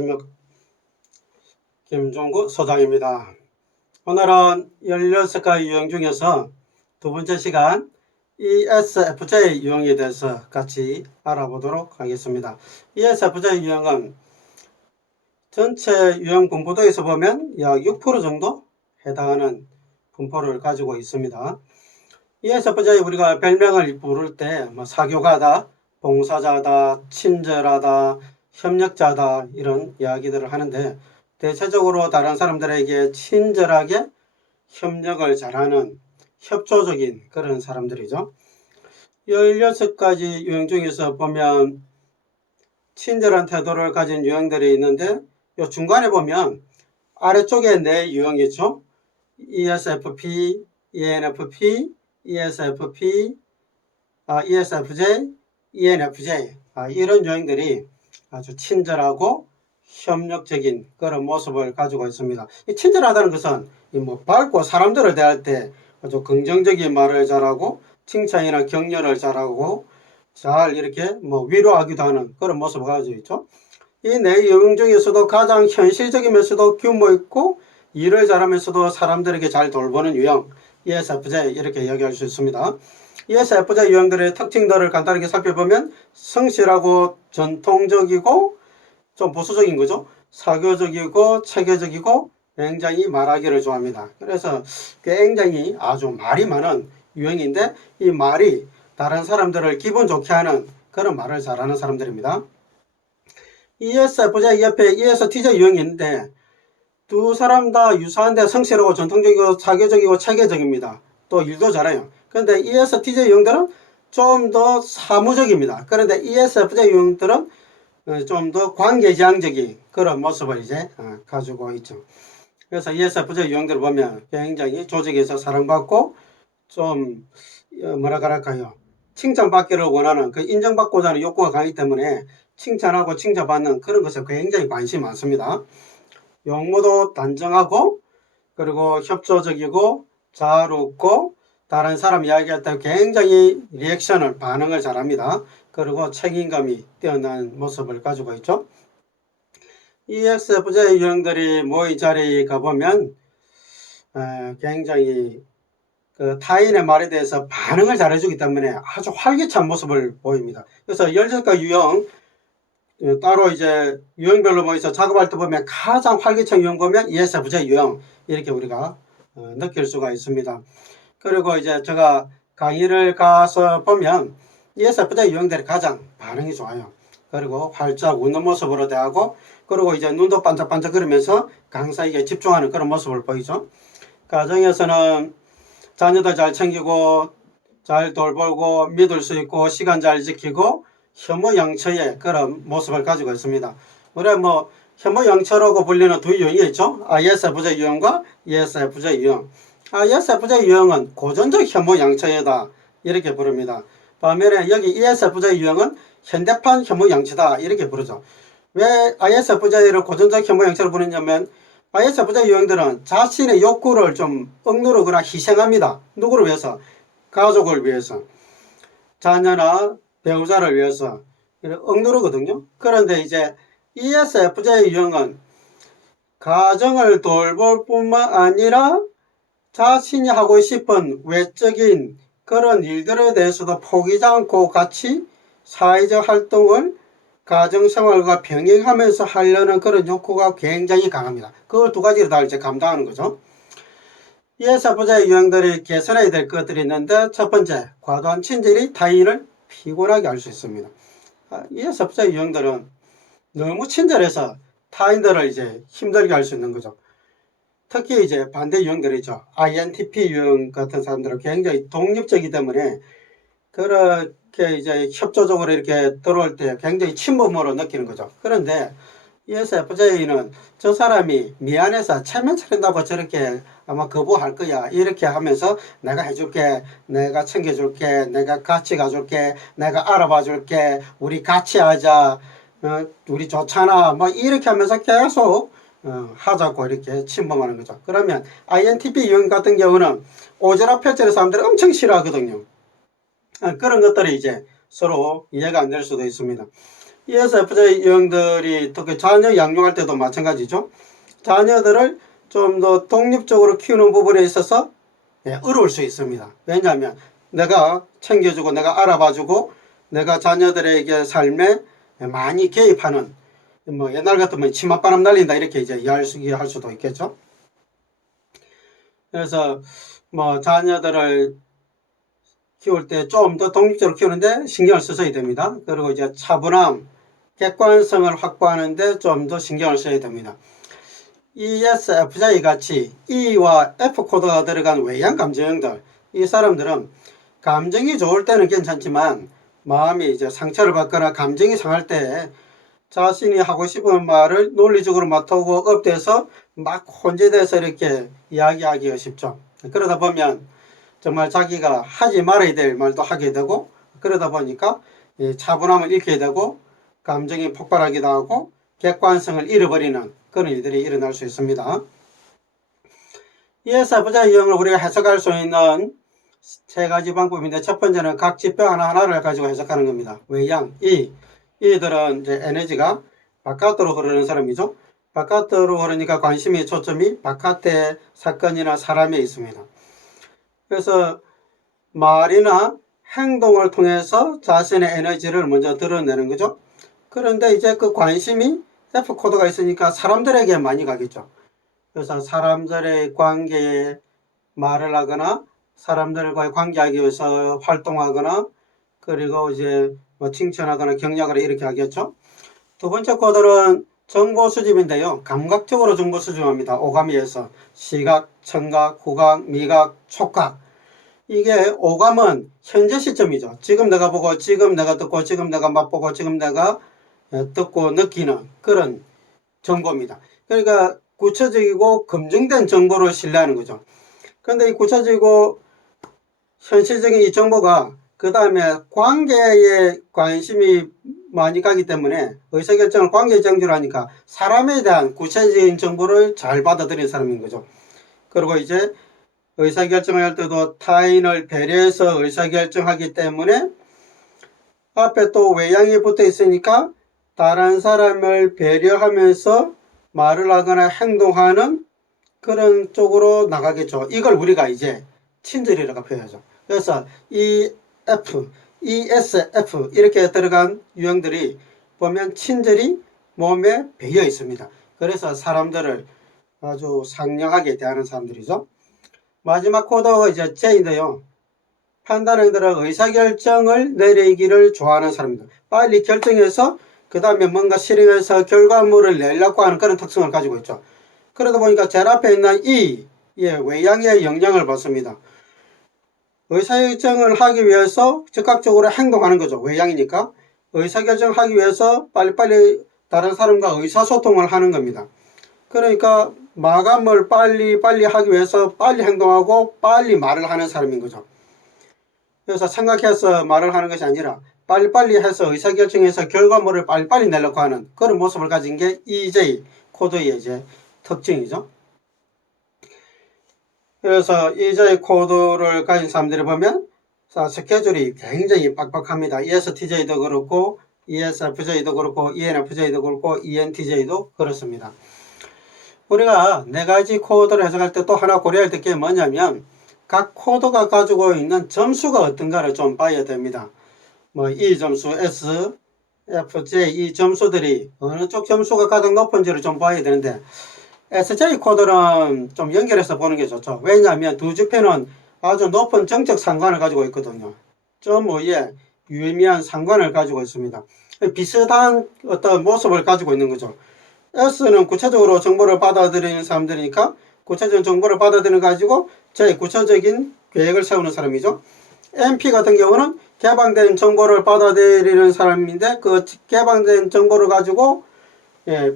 안녕하십니까. 김종구 소장입니다. 오늘은 16가지 유형 중에서 두 번째 시간 ESFJ 유형에 대해서 같이 알아보도록 하겠습니다. ESFJ 유형은 전체 유형 분포도에서 보면 약 6% 정도 해당하는 분포를 가지고 있습니다. ESFJ 우리가 별명을 부를 때 사교가다, 봉사자다, 친절하다, 협력자다 이런 이야기들을 하는데 대체적으로 다른 사람들에게 친절하게 협력을 잘하는 협조적인 그런 사람들이죠. 16가지 유형 중에서 보면 친절한 태도를 가진 유형들이 있는데 요 중간에 보면 아래쪽에 네 유형이 있죠. ESFP, ENFP, ESFP, ESFJ, ENFJ 이런 유형들이 아주 친절하고 협력적인 그런 모습을 가지고 있습니다. 이 친절하다는 것은 밝고 사람들을 대할 때 아주 긍정적인 말을 잘하고 칭찬이나 격려를 잘하고 잘 이렇게 위로하기도 하는 그런 모습을 가지고 있죠. 이 네 유형 중에서도 가장 현실적이면서도 규모 있고 일을 잘하면서도 사람들에게 잘 돌보는 유형 ESFJ 이렇게 이야기할 수 있습니다. ESFJ 유형들의 특징들을 간단하게 살펴보면 성실하고 전통적이고 좀 보수적인 거죠. 사교적이고 체계적이고 굉장히 말하기를 좋아합니다. 그래서 굉장히 아주 말이 많은 유형인데 이 말이 다른 사람들을 기분 좋게 하는 그런 말을 잘하는 사람들입니다. ESFJ 옆에 ESTJ 유형이 있는데 두 사람 다 유사한데 성실하고 전통적이고 사교적이고 체계적입니다. 또 일도 잘해요. 그런데 ESTJ 유형들은 좀 더 사무적입니다. 그런데 ESFJ 유형들은 좀 더 관계지향적인 그런 모습을 이제 가지고 있죠. 그래서 ESFJ 유형들을 보면 굉장히 조직에서 사랑받고 좀 뭐라 그럴까요? 칭찬받기를 원하는 그 인정받고자 하는 욕구가 강하기 때문에 칭찬하고 칭찬받는 그런 것에 굉장히 관심이 많습니다. 용모도 단정하고 그리고 협조적이고 잘 웃고 다른 사람 이야기할 때 굉장히 리액션을 반응을 잘합니다. 그리고 책임감이 뛰어난 모습을 가지고 있죠. ESFJ 유형들이 모인 자리에 가보면 굉장히 그 타인의 말에 대해서 반응을 잘해주기 때문에 아주 활기찬 모습을 보입니다. 그래서 16가지 유형 따로 이제 유형별로 모여서 작업할 때 보면 가장 활기찬 유형 보면 ESFJ 유형 이렇게 우리가 느낄 수가 있습니다. 그리고 이제 제가 강의를 가서 보면 ESFJ 유형들이 가장 반응이 좋아요. 그리고 활짝 웃는 모습으로 대하고 그리고 이제 눈도 반짝반짝 거리면서 강사에게 집중하는 그런 모습을 보이죠. 가정에서는 자녀들 잘 챙기고 잘 돌보고 믿을 수 있고 시간 잘 지키고 혐오양처의 그런 모습을 가지고 있습니다. 우리 혐오양처라고 불리는 두 유형이 있죠. ESFJ 유형과 ESFJ 유형. ESFJ 유형은 고전적 혐오양처이다 이렇게 부릅니다. 반면에 여기 ESFJ 유형은 현대판 혐오양처다 이렇게 부르죠. 왜 ISFJ를 고전적 혐오양처로 부르냐면 ISFJ 유형들은 자신의 욕구를 좀 억누르거나 희생합니다. 누구를 위해서? 가족을 위해서, 자녀나 배우자를 위해서 억누르거든요. 그런데 이제 ESFJ 유형은 가정을 돌볼 뿐만 아니라 자신이 하고 싶은 외적인 그런 일들에 대해서도 포기하지 않고 같이 사회적 활동을 가정생활과 병행하면서 하려는 그런 욕구가 굉장히 강합니다. 그 두 가지를 다 이제 감당하는 거죠. ESFJ 유형들이 개선해야 될 것들이 있는데 첫 번째, 과도한 친절이 타인을 피곤하게 할 수 있습니다. ESFJ 유형들은 너무 친절해서 타인들을 이제 힘들게 할 수 있는 거죠. 특히 이제 반대 유형들이죠. INTP 유형 같은 사람들은 굉장히 독립적이기 때문에 그렇게 이제 협조적으로 이렇게 들어올 때 굉장히 친범으로 느끼는 거죠. 그런데 ESFJ는 저 사람이 미안해서 체면 차린다고 저렇게 아마 거부할 거야 이렇게 하면서 내가 해줄게, 내가 챙겨줄게, 내가 같이 가줄게, 내가 알아봐 줄게, 우리 같이 하자, 우리 좋잖아 이렇게 하면서 계속 하자고 이렇게 침범하는 거죠. 그러면 INTP 유형 같은 경우는 오지랖 펼치는 사람들이 엄청 싫어하거든요. 그런 것들이 이제 서로 이해가 안 될 수도 있습니다. ESFJ 유형들이 특히 자녀 양육할 때도 마찬가지죠. 자녀들을 좀 더 독립적으로 키우는 부분에 있어서 어려울 수 있습니다. 왜냐하면 내가 챙겨주고 내가 알아봐주고 내가 자녀들에게 삶에 많이 개입하는, 뭐 옛날 같으면 치맛바람 날린다 이렇게 이제 이해할 수도 있겠죠. 그래서 뭐 자녀들을 키울 때 좀 더 독립적으로 키우는데 신경을 써야 됩니다. 그리고 이제 차분함, 객관성을 확보하는데 좀 더 신경을 써야 됩니다. ESFJ 같이 E와 F 코드가 들어간 외향 감정형들, 이 사람들은 감정이 좋을 때는 괜찮지만 마음이 이제 상처를 받거나 감정이 상할 때 자신이 하고 싶은 말을 논리적으로 맡아오고 업돼서 막 혼재돼서 이렇게 이야기하기가 쉽죠. 그러다 보면 정말 자기가 하지 말아야 될 말도 하게 되고, 그러다 보니까 차분함을 잃게 되고 감정이 폭발하기도 하고 객관성을 잃어버리는 그런 일들이 일어날 수 있습니다. ESFJ 유형을 우리가 해석할 수 있는 세 가지 방법인데, 첫 번째는 각 지표 하나하나를 가지고 해석하는 겁니다. 외양, 이들은 이제 에너지가 바깥으로 흐르는 사람이죠. 바깥으로 흐르니까 관심이 초점이 바깥의 사건이나 사람에 있습니다. 그래서 말이나 행동을 통해서 자신의 에너지를 먼저 드러내는 거죠. 그런데 이제 그 관심이 F 코드가 있으니까 사람들에게 많이 가겠죠. 그래서 사람들의 관계에 말을 하거나 사람들과의 관계하기 위해서 활동하거나 그리고 이제 뭐 칭찬하거나 격려하거나 이렇게 하겠죠. 두 번째 코드는 정보 수집인데요. 감각적으로 정보 수집합니다. 오감이에서 시각, 청각, 후각, 미각, 촉각. 이게 오감은 현재 시점이죠. 지금 내가 보고 지금 내가 듣고 지금 내가 맛보고 지금 내가 듣고 느끼는 그런 정보입니다. 그러니까 구체적이고 검증된 정보를 신뢰하는 거죠. 그런데 이 구체적이고 현실적인 이 정보가 그 다음에 관계에 관심이 많이 가기 때문에 의사결정을 관계에 정주로 하니까 사람에 대한 구체적인 정보를 잘 받아들이는 사람인 거죠. 그리고 이제 의사결정을 할 때도 타인을 배려해서 의사결정하기 때문에 앞에 또 외양이 붙어 있으니까 다른 사람을 배려하면서 말을 하거나 행동하는 그런 쪽으로 나가겠죠. 이걸 우리가 이제 친절이라고 표현하죠. 그래서 EF, ESF 이렇게 들어간 유형들이 보면 친절이 몸에 배어 있습니다. 그래서 사람들을 아주 상냥하게 대하는 사람들이죠. 마지막 코드가 이제 J인데요. 판단 행동을 의사결정을 내리기를 좋아하는 사람입니다. 빨리 결정해서 그 다음에 뭔가 실행해서 결과물을 내려고 하는 그런 특성을 가지고 있죠. 그러다 보니까 제일 앞에 있는 이 외양의 영향을 받습니다. 의사결정을 하기 위해서 즉각적으로 행동하는 거죠. 외양이니까. 의사결정을 하기 위해서 빨리빨리 다른 사람과 의사소통을 하는 겁니다. 그러니까 마감을 빨리 하기 위해서 빨리 행동하고 빨리 말을 하는 사람인 거죠. 그래서 생각해서 말을 하는 것이 아니라 빨리빨리 해서 의사결정해서 결과물을 빨리빨리 내려고 하는 그런 모습을 가진 게 EJ 코드의 이제 특징이죠. 그래서 EJ 코드를 가진 사람들이 보면 스케줄이 굉장히 빡빡합니다. ESTJ도 그렇고 ESFJ도 그렇고 ENFJ도 그렇고 ENTJ도 그렇습니다. 우리가 네 가지 코드를 해석할 때 또 하나 고려할 게 뭐냐면 각 코드가 가지고 있는 점수가 어떤가를 좀 봐야 됩니다. 뭐 E 점수, S, F, J 이 점수들이 어느 쪽 점수가 가장 높은지를 좀 봐야 되는데 SJ 코드는 좀 연결해서 보는 게 좋죠. 왜냐하면 두 지표는 아주 높은 정적 상관을 가지고 있거든요. 점 5에 유의미한 상관을 가지고 있습니다. 비슷한 어떤 모습을 가지고 있는 거죠. S는 구체적으로 정보를 받아들이는 사람들이니까 구체적인 정보를 받아들이는 가지고 제 구체적인 계획을 세우는 사람이죠. MP 같은 경우는 개방된 정보를 받아들이는 사람인데 그 개방된 정보를 가지고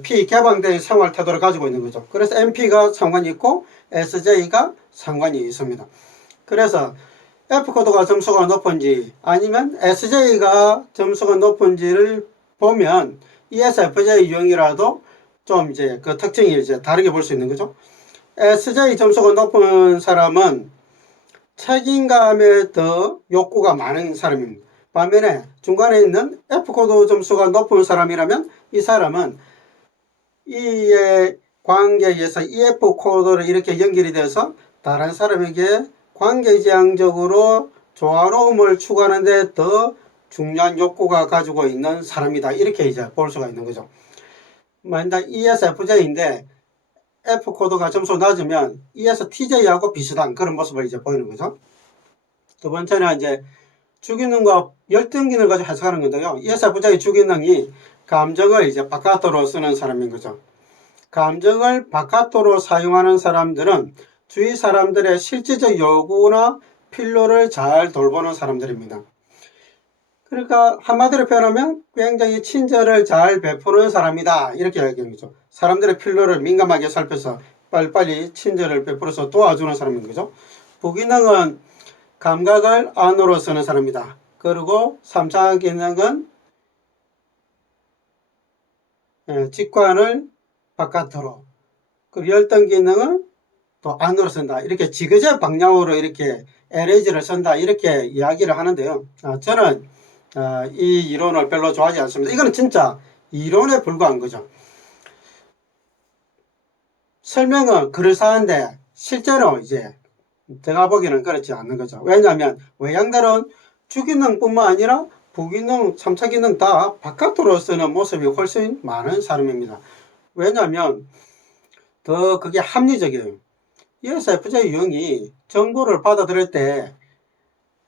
비개방된 생활 태도를 가지고 있는 거죠. 그래서 MP가 상관이 있고 SJ가 상관이 있습니다. 그래서 F코드가 점수가 높은지 아니면 SJ가 점수가 높은지를 보면 ESFJ 유형이라도 좀 이제 그 특징이 이제 다르게 볼 수 있는 거죠. SJ 점수가 높은 사람은 책임감에 더 욕구가 많은 사람입니다. 반면에 중간에 있는 F코드 점수가 높은 사람이라면 이 사람은 이의 관계에서 EF 코드를 이렇게 연결이 돼서 다른 사람에게 관계지향적으로 조화로움을 추구하는데 더 중요한 욕구가 가지고 있는 사람이다. 이렇게 이제 볼 수가 있는 거죠. 만약 ESFJ인데 F 코드가 점수 낮으면 ESTJ하고 비슷한 그런 모습을 이제 보이는 거죠. 두 번째는 이제 주기능과 열등기능을 가지고 해석하는 건데요. ESFJ 주기능이 감정을 이제 바깥으로 쓰는 사람인 거죠. 감정을 바깥으로 사용하는 사람들은 주위 사람들의 실질적 요구나 필요를 잘 돌보는 사람들입니다. 그러니까 한마디로 표현하면 굉장히 친절을 잘 베푸는 사람이다. 이렇게 이야기하는 거죠. 사람들의 필요를 민감하게 살펴서 빨리빨리 친절을 베풀어서 도와주는 사람인 거죠. 부기능은 감각을 안으로 쓰는 사람이다. 그리고 3차 기능은 직관을 바깥으로, 그리고 열등 기능은 또 안으로 쓴다. 이렇게 지그재 방향으로 이렇게 에너지를 쓴다. 이렇게 이야기를 하는데요. 저는 이 이론을 별로 좋아하지 않습니다. 이거는 진짜 이론에 불과한 거죠. 설명은 그럴싸한데 실제로 이제 제가 보기에는 그렇지 않는 거죠. 왜냐하면 외향들은 주기능뿐만 아니라 부기능, 3차 기능 다 바깥으로 쓰는 모습이 훨씬 많은 사람입니다. 왜냐하면 더 그게 합리적이에요. ESFJ 유형이 정보를 받아들일 때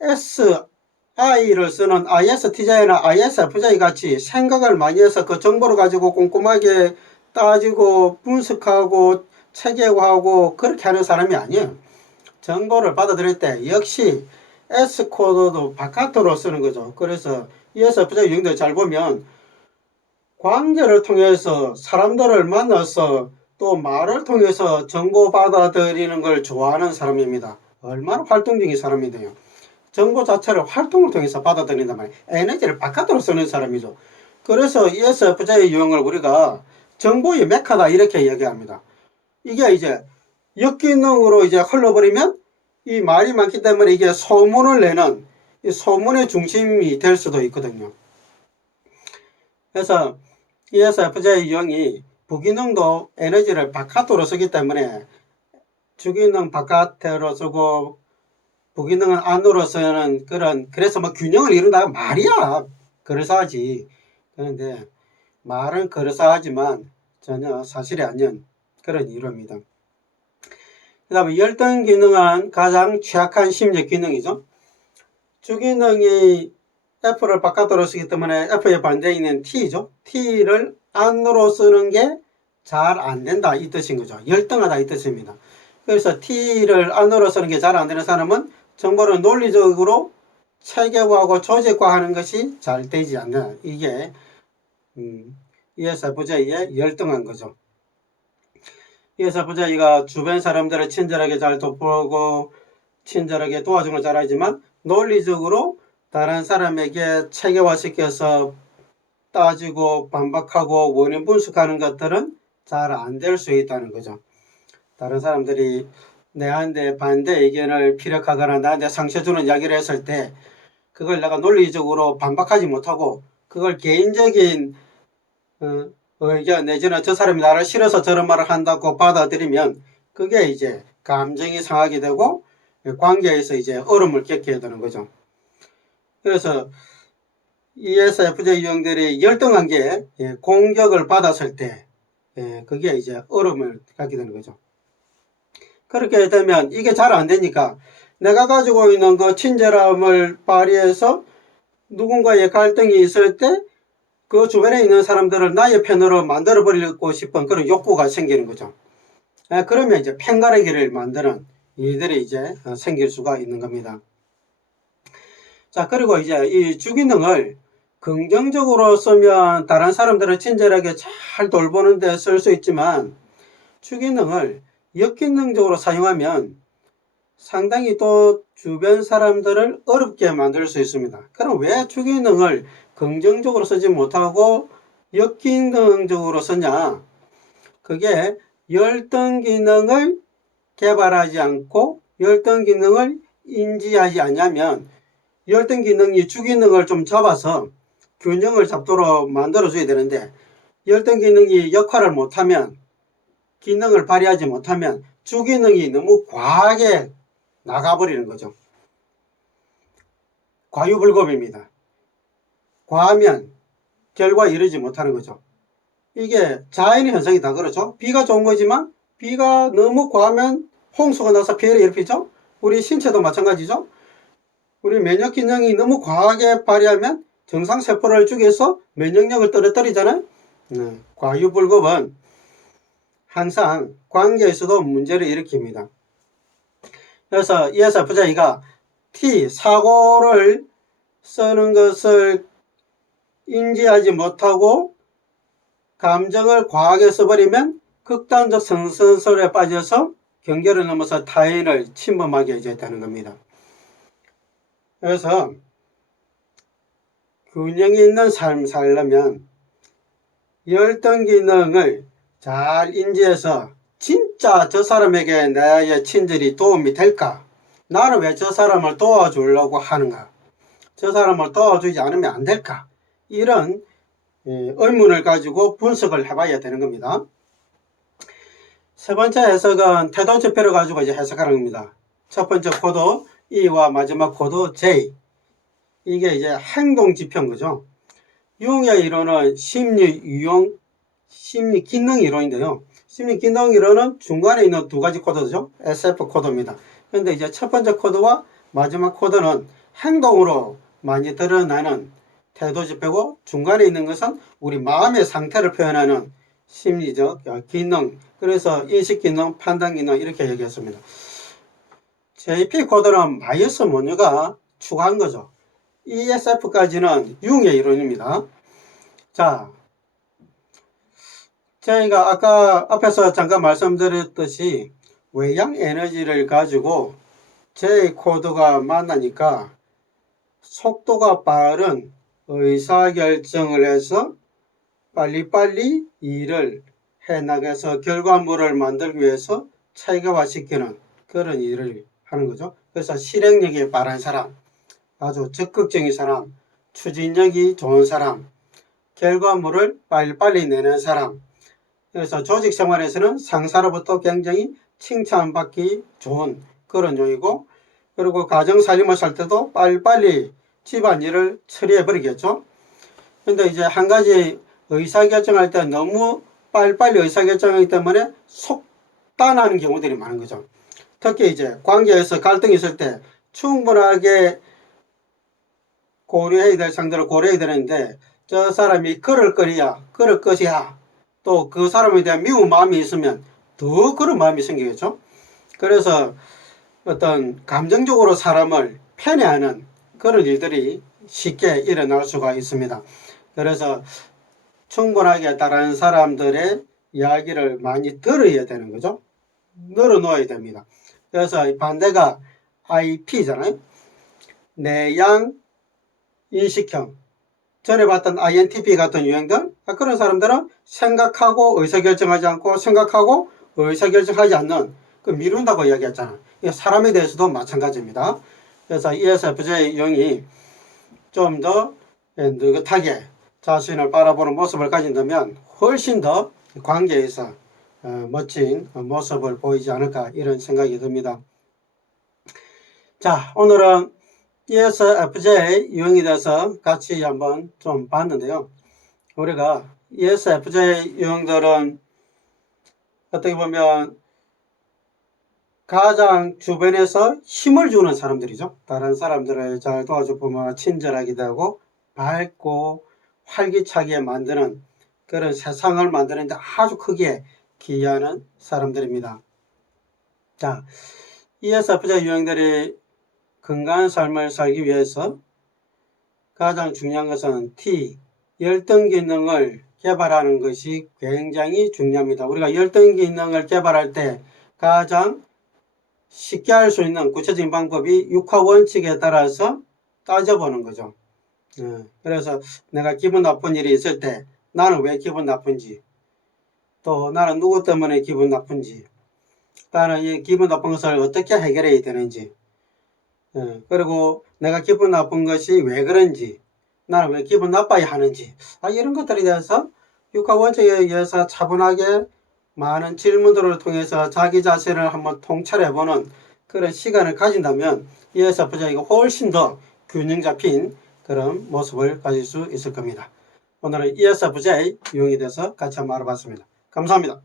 SI를 쓰는 ISTJ나 ISFJ 같이 생각을 많이 해서 그 정보를 가지고 꼼꼼하게 따지고 분석하고 체계화하고 그렇게 하는 사람이 아니에요. 정보를 받아들일 때 역시 S코드도 바깥으로 쓰는 거죠. 그래서 ESFJ 유형들 잘 보면 관계를 통해서 사람들을 만나서 또 말을 통해서 정보 받아들이는 걸 좋아하는 사람입니다. 얼마나 활동적인 사람인데요. 정보 자체를 활동을 통해서 받아들인단 말이에요. 에너지를 바깥으로 쓰는 사람이죠. 그래서 ESFJ 유형을 우리가 정보의 메카다 이렇게 얘기합니다. 이게 이제 역기능으로 이제 흘러버리면 이 말이 많기 때문에 이게 소문을 내는 이 소문의 중심이 될 수도 있거든요. 그래서 ESFJ 유형이 부기능도 에너지를 바깥으로 쓰기 때문에 주기능 바깥으로 쓰고 부기능은 안으로 쓰는 그런, 그래서 뭐 균형을 이룬다 말이야 그럴싸하지. 그런데 말은 그럴싸하지만 전혀 사실이 아닌 그런 이유입니다. 그 다음에 열등 기능은 가장 취약한 심리적 기능이죠. 주기능이 F를 바깥으로 쓰기 때문에 F의 반대에 있는 T죠. T를 안으로 쓰는 게 잘 안 된다 이 뜻인 거죠. 열등하다 이 뜻입니다. 그래서 T를 안으로 쓰는 게 잘 안 되는 사람은 정보를 논리적으로 체계화하고 조직화하는 것이 잘 되지 않는다. 이게 ESFJ의 열등한 거죠. ESFJ가 주변 사람들을 친절하게 잘 돕고 친절하게 도와주는 걸 잘하지만 논리적으로 다른 사람에게 체계화시켜서 따지고 반박하고 원인 분석하는 것들은 잘 안 될 수 있다는 거죠. 다른 사람들이 내한테 반대 의견을 피력하거나 나한테 상처 주는 이야기를 했을 때 그걸 내가 논리적으로 반박하지 못하고 그걸 개인적인 의견 내지는 저 사람이 나를 싫어서 저런 말을 한다고 받아들이면 그게 이제 감정이 상하게 되고 관계에서 이제 얼음을 겪게 되는 거죠. 그래서 ESFJ 유형들이 열등한 게 공격을 받았을 때 그게 이제 얼음을 갖게 되는 거죠. 그렇게 되면 이게 잘 안 되니까 내가 가지고 있는 그 친절함을 발휘해서 누군가의 갈등이 있을 때 그 주변에 있는 사람들을 나의 편으로 만들어 버리고 싶은 그런 욕구가 생기는 거죠. 그러면 이제 편가르기를 만드는 일들이 이제 생길 수가 있는 겁니다. 자, 그리고 이제 이 주기능을 긍정적으로 쓰면 다른 사람들을 친절하게 잘 돌보는 데 쓸 수 있지만 주기능을 역기능적으로 사용하면 상당히 또 주변 사람들을 어렵게 만들 수 있습니다. 그럼 왜 주기능을 긍정적으로 쓰지 못하고 역기능적으로 쓰냐? 그게 열등 기능을 개발하지 않고 열등 기능을 인지하지 않냐면 열등 기능이 주 기능을 좀 잡아서 균형을 잡도록 만들어 줘야 되는데, 열등 기능이 역할을 못하면, 기능을 발휘하지 못하면 주 기능이 너무 과하게 나가버리는 거죠. 과유불급입니다. 과하면 결과에 이르지 못하는 거죠. 이게 자연의 현상이 다 그렇죠. 비가 좋은 거지만 비가 너무 과하면 홍수가 나서 피해를 일으키죠. 우리 신체도 마찬가지죠. 우리 면역 기능이 너무 과하게 발휘하면 정상세포를 죽여서 면역력을 떨어뜨리잖아요. 과유불급은 항상 관계에서도 문제를 일으킵니다. 그래서 ESFJ가 T, 사고를 쓰는 것을 인지하지 못하고 감정을 과하게 써버리면 극단적 선선설에 빠져서 경계를 넘어서 타인을 침범하게 되는 겁니다. 그래서 균형이 있는 삶 살려면 열등 기능을 잘 인지해서 진짜 저 사람에게 나의 친절이 도움이 될까? 나는 왜 저 사람을 도와주려고 하는가? 저 사람을 도와주지 않으면 안 될까? 이런 의문을 가지고 분석을 해봐야 되는 겁니다. 세 번째 해석은 태도 지표를 가지고 이제 해석하는 겁니다. 첫 번째 코드 E와 마지막 코드 J. 이게 이제 행동 지표인 거죠. 융의 이론은 심리 유형, 심리 기능 이론인데요. 심리 기능 이론은 중간에 있는 두 가지 코드죠. SF 코드입니다. 그런데 이제 첫 번째 코드와 마지막 코드는 행동으로 많이 드러나는 태도 지표고, 중간에 있는 것은 우리 마음의 상태를 표현하는 심리적 기능, 그래서 인식 기능, 판단 기능 이렇게 얘기했습니다. JP 코드는 마이어스 모뉴가 추가한 거죠. ESF까지는 융의 이론입니다. 자, 저희가 아까 앞에서 잠깐 말씀드렸듯이 외양 에너지를 가지고 J 코드가 만나니까 속도가 빠른 의사결정을 해서 빨리빨리 일을 해나가서 결과물을 만들기 위해서 체계화시키는 그런 일을 하는 거죠. 그래서 실행력이 빠른 사람, 아주 적극적인 사람, 추진력이 좋은 사람, 결과물을 빨리빨리 내는 사람. 그래서 조직 생활에서는 상사로부터 굉장히 칭찬받기 좋은 그런 용이고, 그리고 가정 살림을 살 때도 빨리빨리 집안일을 처리해 버리겠죠. 근데 이제 한 가지 의사결정할 때 너무 빨리빨리 의사결정하기 때문에 속단하는 경우들이 많은 거죠. 특히 이제 관계에서 갈등이 있을 때 충분하게 고려해야 될 상대를 고려해야 되는데, 저 사람이 그럴 것이야 또 그 사람에 대한 미운 마음이 있으면 더 그런 마음이 생기겠죠. 그래서 어떤 감정적으로 사람을 편애하는 그런 일들이 쉽게 일어날 수가 있습니다. 그래서 충분하게 다른 사람들의 이야기를 많이 들어야 되는 거죠. 늘어놓아야 됩니다. 그래서 반대가 IP잖아요. 내양 인식형. 전에 봤던 INTP 같은 유형들, 그런 사람들은 생각하고 의사결정하지 않고 생각하고 의사결정하지 않는, 그 미룬다고 이야기했잖아. 사람에 대해서도 마찬가지입니다. 그래서 ESFJ 유형이 좀 더 느긋하게 자신을 바라보는 모습을 가진다면 훨씬 더 관계에서 멋진 모습을 보이지 않을까, 이런 생각이 듭니다. 자, 오늘은 ESFJ 유형에 대해서 같이 한번 좀 봤는데요. 우리가 ESFJ 유형들은 어떻게 보면 가장 주변에서 힘을 주는 사람들이죠. 다른 사람들을 잘 도와주면 친절하기도 하고 밝고 활기차게 만드는, 그런 세상을 만드는 데 아주 크게 기여하는 사람들입니다. 자, ESFJ 유형들이 건강한 삶을 살기 위해서 가장 중요한 것은 T, 열등 기능을 개발하는 것이 굉장히 중요합니다. 우리가 열등 기능을 개발할 때 가장 쉽게 할 수 있는 구체적인 방법이 육하 원칙에 따라서 따져보는 거죠. 그래서 내가 기분 나쁜 일이 있을 때 나는 왜 기분 나쁜지, 또 나는 누구 때문에 기분 나쁜지, 나는 이 기분 나쁜 것을 어떻게 해결해야 되는지, 그리고 내가 기분 나쁜 것이 왜 그런지, 나는 왜 기분 나빠야 하는지, 이런 것들에 대해서 육하 원칙에 의해서 차분하게 많은 질문들을 통해서 자기 자신을 한번 통찰해보는 그런 시간을 가진다면 ESFJ가 훨씬 더 균형 잡힌 그런 모습을 가질 수 있을 겁니다. 오늘은 ESFJ 유형에 대해서 같이 한번 알아봤습니다. 감사합니다.